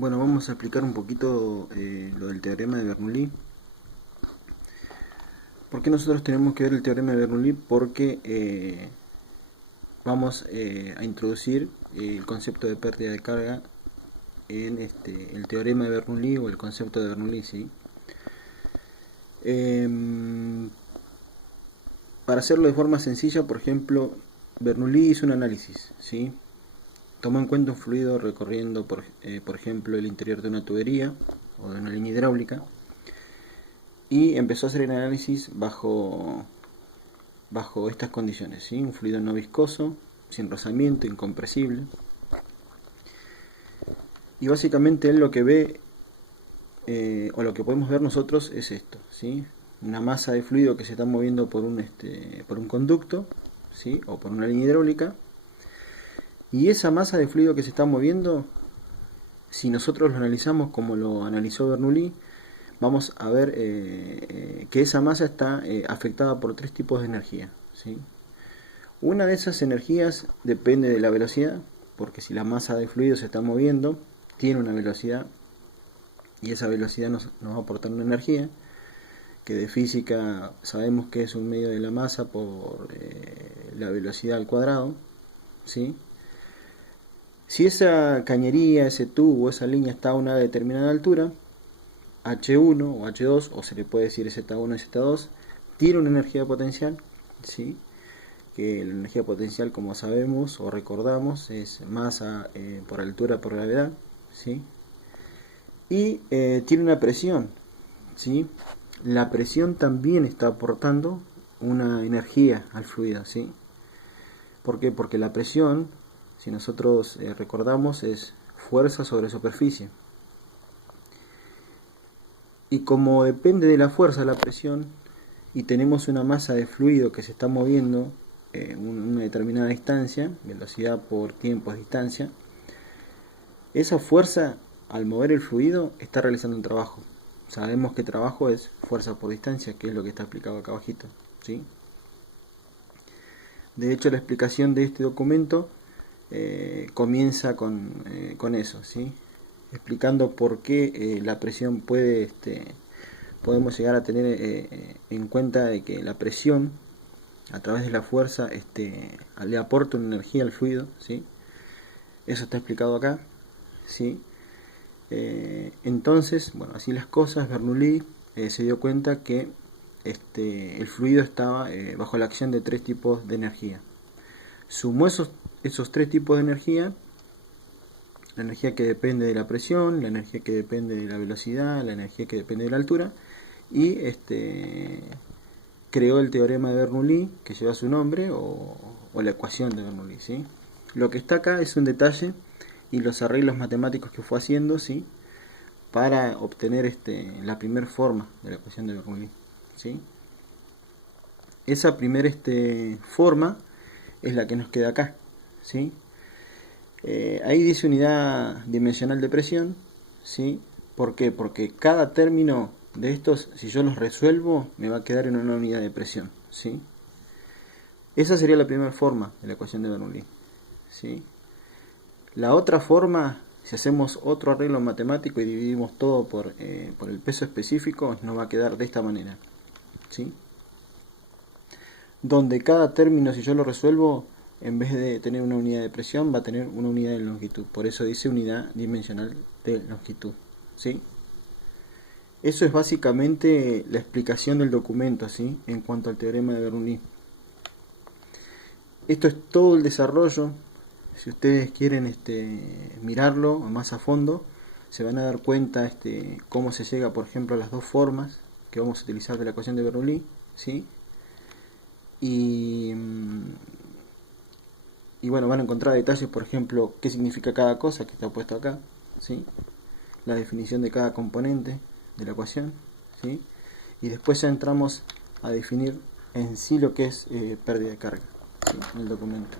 Bueno, vamos a explicar un poquito lo del teorema de Bernoulli. ¿Por qué nosotros tenemos que ver el teorema de Bernoulli? Porque vamos a introducir el concepto de pérdida de carga en el teorema de Bernoulli o el concepto de Bernoulli, ¿sí? Para hacerlo de forma sencilla, por ejemplo, Bernoulli hizo un análisis, ¿sí? Tomó en cuenta un fluido recorriendo, por ejemplo, el interior de una tubería o de una línea hidráulica, y empezó a hacer el análisis bajo estas condiciones, ¿sí? Un fluido no viscoso, sin rozamiento, incompresible. Y básicamente él lo que ve, o lo que podemos ver nosotros, es esto, ¿sí? Una masa de fluido que se está moviendo por un conducto, ¿sí? O por una línea hidráulica. Y esa masa de fluido que se está moviendo, si nosotros lo analizamos como lo analizó Bernoulli, vamos a ver que esa masa está afectada por tres tipos de energía, ¿sí? Una de esas energías depende de la velocidad, porque si la masa de fluido se está moviendo, tiene una velocidad, y esa velocidad nos va a aportar una energía, que de física sabemos que es un medio de la masa por la velocidad al cuadrado, ¿sí? Si esa cañería, ese tubo, esa línea está a una determinada altura, H1 o H2, o se le puede decir Z1 y Z2, tiene una energía potencial, ¿sí? Que la energía potencial, como sabemos o recordamos, es masa por altura por gravedad, ¿sí? Y tiene una presión, ¿sí? La presión también está aportando una energía al fluido, ¿sí? ¿Por qué? Porque la presión, si nosotros recordamos, es fuerza sobre superficie. Y como depende de la fuerza la presión, y tenemos una masa de fluido que se está moviendo en una determinada distancia, velocidad por tiempo es distancia, esa fuerza al mover el fluido está realizando un trabajo. Sabemos que trabajo es fuerza por distancia, que es lo que está explicado acá abajito, ¿sí? De hecho, la explicación de este documento comienza con eso, ¿sí? Explicando por qué la presión podemos llegar a tener en cuenta de que la presión a través de la fuerza le aporta una energía al fluido, ¿sí? Eso está explicado acá, ¿sí? Entonces, bueno, así las cosas, Bernoulli se dio cuenta que el fluido estaba bajo la acción de tres tipos de energía. Sumó esos tres tipos de energía: la energía que depende de la presión, la energía que depende de la velocidad, la energía que depende de la altura, y creó el teorema de Bernoulli, que lleva su nombre, o la ecuación de Bernoulli, ¿sí? Lo que está acá es un detalle y los arreglos matemáticos que fue haciendo, ¿sí? Para obtener la primera forma de la ecuación de Bernoulli, ¿sí? Esa primera forma es la que nos queda acá, ¿sí? Ahí dice unidad dimensional de presión, ¿sí? ¿Por qué? Porque cada término de estos, si yo los resuelvo, me va a quedar en una unidad de presión, ¿sí? Esa sería la primera forma de la ecuación de Bernoulli, ¿sí? La otra forma, si hacemos otro arreglo matemático y dividimos todo por el peso específico, nos va a quedar de esta manera, ¿sí? Donde cada término, si yo lo resuelvo, en vez de tener una unidad de presión, va a tener una unidad de longitud. Por eso dice unidad dimensional de longitud, ¿sí? Eso es básicamente la explicación del documento, ¿sí? En cuanto al teorema de Bernoulli. Esto es todo el desarrollo. Si ustedes quieren mirarlo más a fondo, se van a dar cuenta cómo se llega, por ejemplo, a las dos formas que vamos a utilizar de la ecuación de Bernoulli, ¿sí? Y bueno, van a encontrar detalles, por ejemplo, qué significa cada cosa que está puesto acá, ¿sí? La definición de cada componente de la ecuación, ¿sí? Y después ya entramos a definir en sí lo que es pérdida de carga, ¿sí? En el documento.